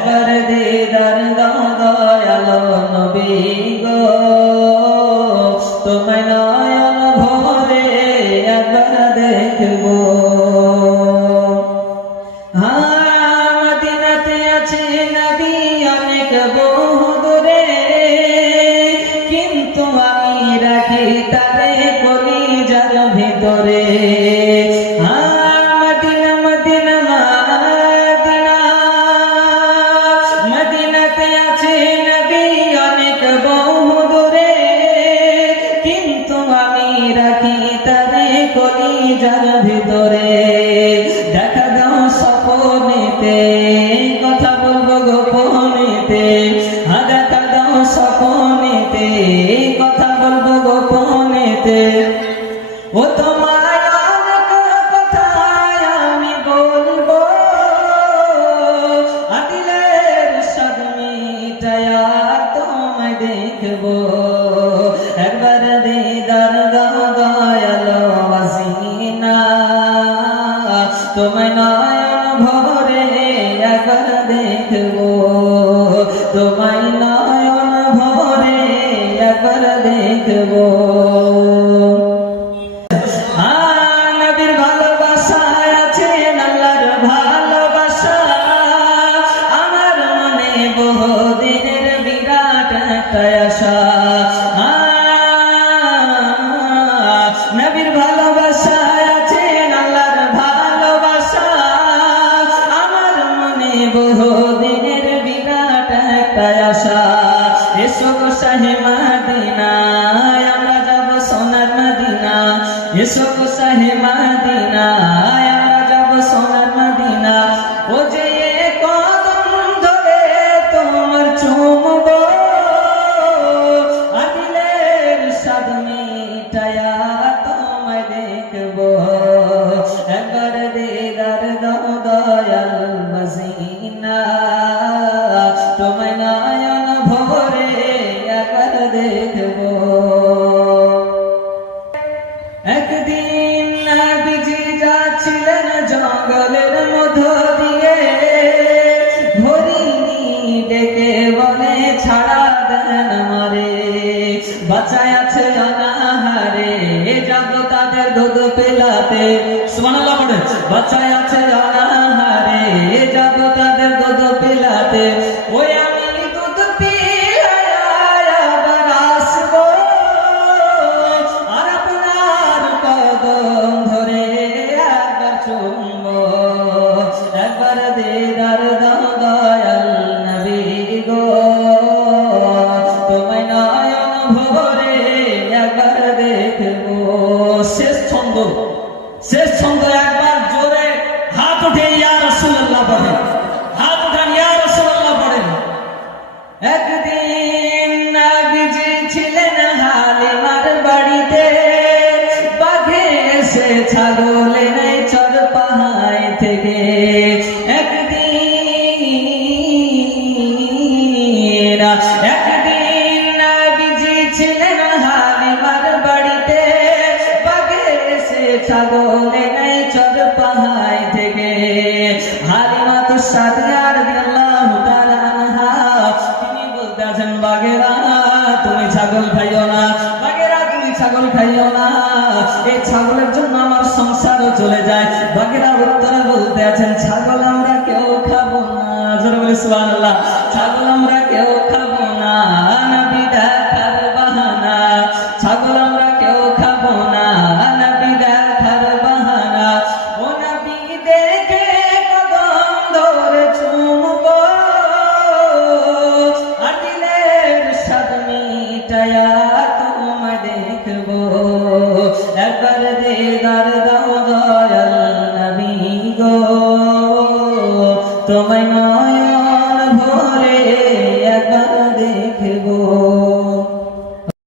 একবার দিদার দাও দয়াল নবী গো, তোমায় নয়ন ভরে একবার দেখবো। মদিনাতে আছে নবী অনেক বহু দূরে, কিন্তু আমি রাখি তারে কলিজার ভিতরে। মদিনা মদিনা মদিনা, মদিনাতে আছে নবী অনেক বহু দূরে, কিন্তু আমি রাখি তারে কলিজার ভিতরে। দেখা দাও স্বপ্নেতে, কথা বলবো গোপনেতে। দেখা দাও স্বপ্নেতে, কথা বলবো গোপনেতে। ও তোমায় অনেক কথা আমি বলবো, দিলের স্বাদ মিটায়া তোমায় দেখবো। একবার দিদার দাও দয়াল হাসিনা, তোমায় নয়ন ভরে একবার দেখবো। তোমায় নয়ন ভরে একবার দেখবো। নবীর ভালোবাসা আছে আল্লাহর ভালোবাসা, আমার মনে বহুদিনের বিরাট একটা আশা। নবীর ভালোবাসা আছে আল্লাহর ভালোবাসা, আমার মনে বহুদিনের বিরাট একটা আশা। এসো গো শাহে মদিনা, আমরা যাব সোনার মদিনা। এসো গো শাহে মদিনা, আমরা যাব সোনার মদিনা। ও যে কদম ধরে তোমার চুমবো, দিলের স্বাদ মিটায়া তোমায় দেখবো। একবার দিদার দাও দয়াল হাসিনা, তোমায় নয়ন ভরে একবার দেখবো। একদিন নবীজি যাচ্ছিলেন জঙ্গলের মধ্য দিয়ে, হরিণী ডেকে বলে ছাড়া দেন আমারে, বাঁচায় আছে অনাহারে যাব তাদের দুধ পেলাতে। সুবহানাল্লাহ পড়ে। বাঁচায় আছে অনাহারে যাব তাদের দুধ পেলাতে। ওই আমি দুধ পিলায়া আবার আসবো, আর আপনার কদম ধরে একবার চুমবো। একবার দিদার দাও দয়াল নবী গো, তোমায় নয়ন ভরে একবার দেখবো। শেষ ছন্দ, শেষ ছন্দ। একবার জোরে হাত উঠে ইয়া রাসূলুল্লাহ পড়েন, হাত উঠান ইয়া রাসূলুল্লাহ পড়েন। একদিন নবীজি ছিলেন হালিমার বাড়িতে, বাঘে এসে ছাগল এনে চর পাহাড় থেকে। একদিন নবীজি ছিলেন হালিমার বাড়িতে, বাঘে এসে ছাগল এনে চর পাহাড় থেকে। হালিমা তো সাদিয়া রাদিয়াল্লাহু তাআলা আনহা, তিনি বলতে আছেন বাঘেরা তুমি ছাগল খাইও না, বাঘেরা তুমি ছাগল খাইও না, এই ছাগলের জন্য আমার সংসারও চলে যায়। বাঘেরা উত্তরে বলতে আছেন ছাগল আমরা কেউ খাবো না। জোরে বলে সুবহানাল্লাহ। ছাগল আমরা কেউ খাবো না, নবী দেখার বাহানা। ছাগল আমরা কেউ খাবো না, নবী দেখার বাহানা। ও নবী দেখে কদম ধরে চুমবো, আর দিলের স্বাদ মিটায়া তোমায় দেখবো। একবার দিদার দাও দয়াল নবী গো, তোমায় নয়ন ভরে